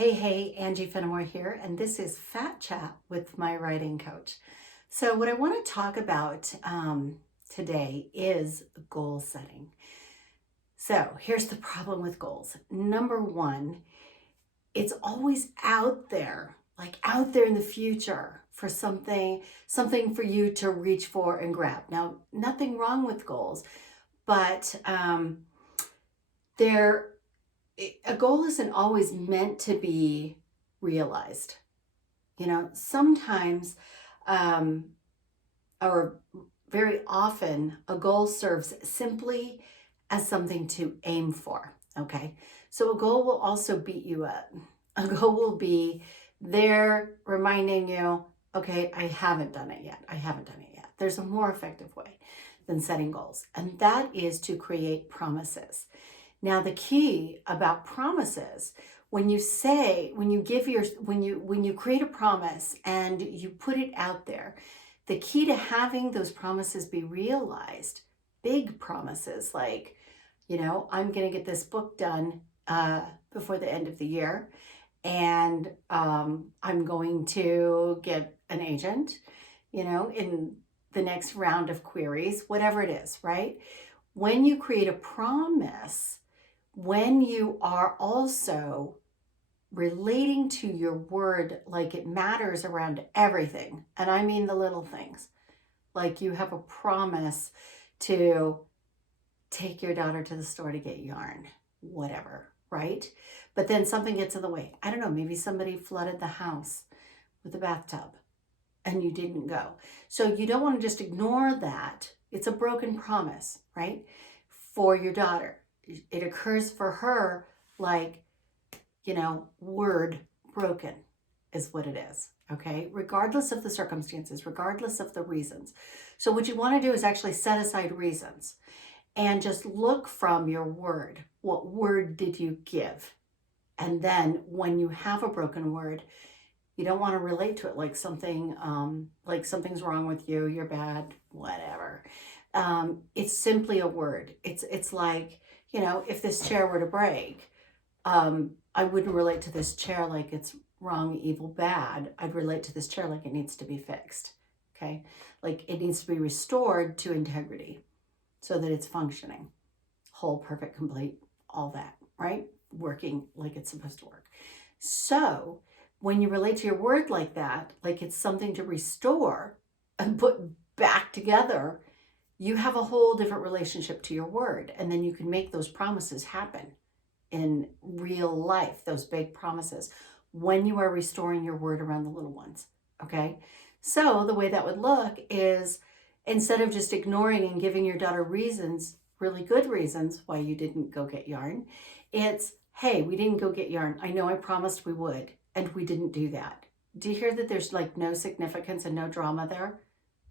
Hey, Angie Fenimore here, and this is Phat Chat with my writing coach. So, what I want to talk about today is goal setting. So, here's the problem with goals. Number one, it's always out there, like out there in the future for something for you to reach for and grab. Now, nothing wrong with goals, but there a goal isn't always meant to be realized. Sometimes, um, or very often, a goal serves simply as something to aim for. Okay. So a goal will also beat you up. A goal will be there reminding you, okay, I haven't done it yet. I haven't done it yet. There's a more effective way than setting goals, and that is to create promises. Now, the key about promises, when you create a promise and you put it out there, the key to having those promises be realized, big promises like, I'm going to get this book done before the end of the year, and I'm going to get an agent, in the next round of queries, whatever it is, right? When you create a promise, when you are also relating to your word like it matters around everything, and I mean the little things, like you have a promise to take your daughter to the store to get yarn, whatever, right? But then something gets in the way. I don't know, maybe somebody flooded the house with a bathtub and you didn't go. So you don't want to just ignore that. It's a broken promise, right? For your daughter. It occurs for her like, word broken is what it is, okay? Regardless of the circumstances, regardless of the reasons. So what you want to do is actually set aside reasons and just look from your word. What word did you give? And then when you have a broken word, you don't want to relate to it like something's wrong with you, you're bad, whatever. It's simply a word. It's like, if this chair were to break, I wouldn't relate to this chair like it's wrong, evil, bad. I'd relate to this chair like it needs to be fixed. Okay? Like it needs to be restored to integrity so that it's functioning. Whole, perfect, complete, all that, right? Working like it's supposed to work. So when you relate to your word like that, like it's something to restore and put back together, you have a whole different relationship to your word. And then you can make those promises happen in real life, those big promises, when you are restoring your word around the little ones. Okay. So the way that would look is, instead of just ignoring and giving your daughter reasons, really good reasons why you didn't go get yarn, it's, hey, we didn't go get yarn. I know I promised we would, and we didn't do that. Do you hear that there's like no significance and no drama there?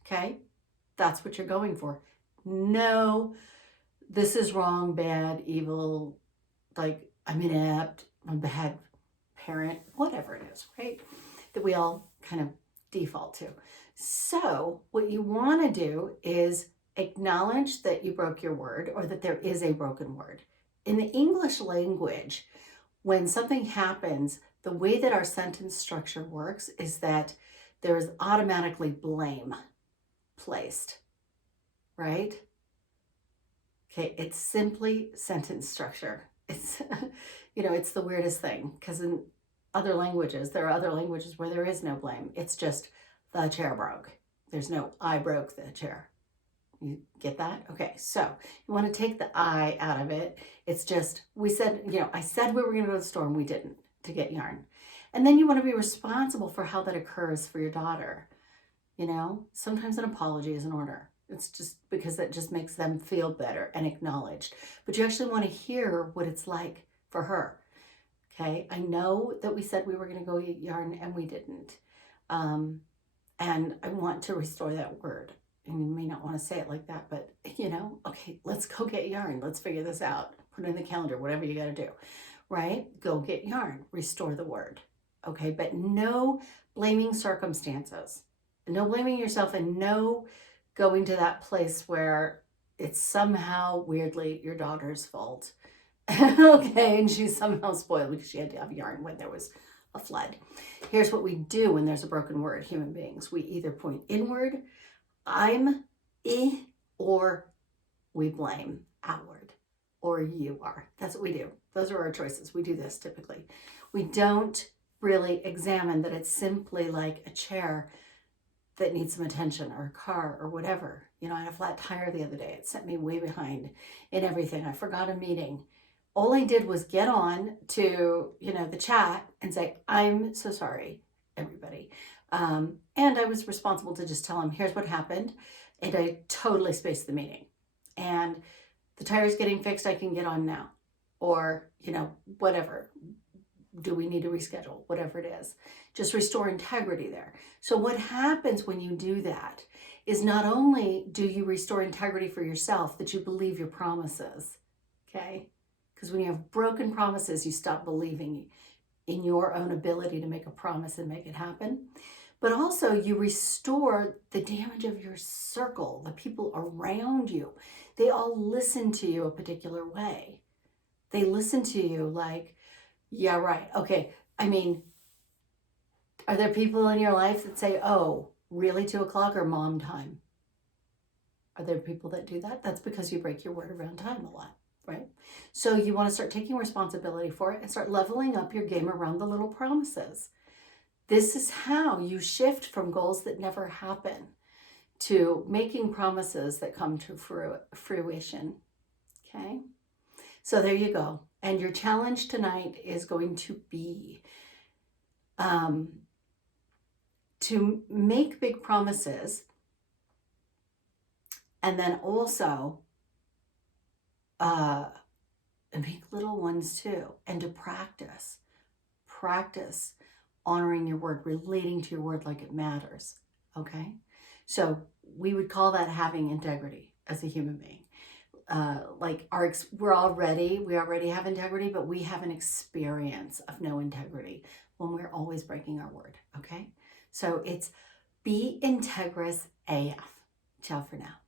Okay. That's what you're going for. No, this is wrong, bad, evil, like I'm inept, I'm a bad parent, whatever it is, right? That we all kind of default to. So what you want to do is acknowledge that you broke your word, or that there is a broken word. In the English language, when something happens, the way that our sentence structure works is that there is automatically blame placed, right? Okay, it's simply sentence structure. It's, it's the weirdest thing, because in other languages, there are other languages where there is no blame. It's just the chair broke. There's no I broke the chair. You get that? Okay, so you want to take the I out of it. It's just, I said we were going to go to the store and we didn't, to get yarn. And then you want to be responsible for how that occurs for your daughter. Sometimes an apology is in order. It's just because that just makes them feel better and acknowledged. But you actually want to hear what it's like for her. Okay, I know that we said we were going to go get yarn and we didn't. And I want to restore that word. And you may not want to say it like that, but okay, let's go get yarn. Let's figure this out. Put it in the calendar, whatever you got to do, right? Go get yarn, restore the word. Okay, but no blaming circumstances, no blaming yourself, and no going to that place where it's somehow weirdly your daughter's fault Okay, and she's somehow spoiled because she had to have yarn when there was a flood. Here's what we do when there's a broken word, human beings. We either point inward, I'm, or we blame outward, or you are. That's what we do. Those are our choices. We do this typically. We don't really examine that it's simply like a chair that needs some attention, or a car, or whatever. You know, I had a flat tire the other day. It sent me way behind in everything. I forgot a meeting. All I did was get on to, the chat and say, I'm so sorry, everybody. And I was responsible to just tell them, here's what happened. And I totally spaced the meeting. And the tire's getting fixed, I can get on now. Or, whatever. Do we need to reschedule? Whatever it is. Just restore integrity there. So what happens when you do that is not only do you restore integrity for yourself, that you believe your promises, okay? Because when you have broken promises, you stop believing in your own ability to make a promise and make it happen. But also you restore the damage of your circle, the people around you. They all listen to you a particular way. They listen to you like, yeah, right. Okay. I mean, are there people in your life that say, oh, really 2:00 or mom time? Are there people that do that? That's because you break your word around time a lot, right? So you want to start taking responsibility for it and start leveling up your game around the little promises. This is how you shift from goals that never happen to making promises that come to fruition, okay? So there you go. And your challenge tonight is going to be to make big promises, and then also make little ones too, and to practice honoring your word, relating to your word like it matters, okay? So we would call that having integrity as a human being. We already have integrity, but we have an experience of no integrity when we're always breaking our word, okay? So it's be integrous AF. Ciao for now.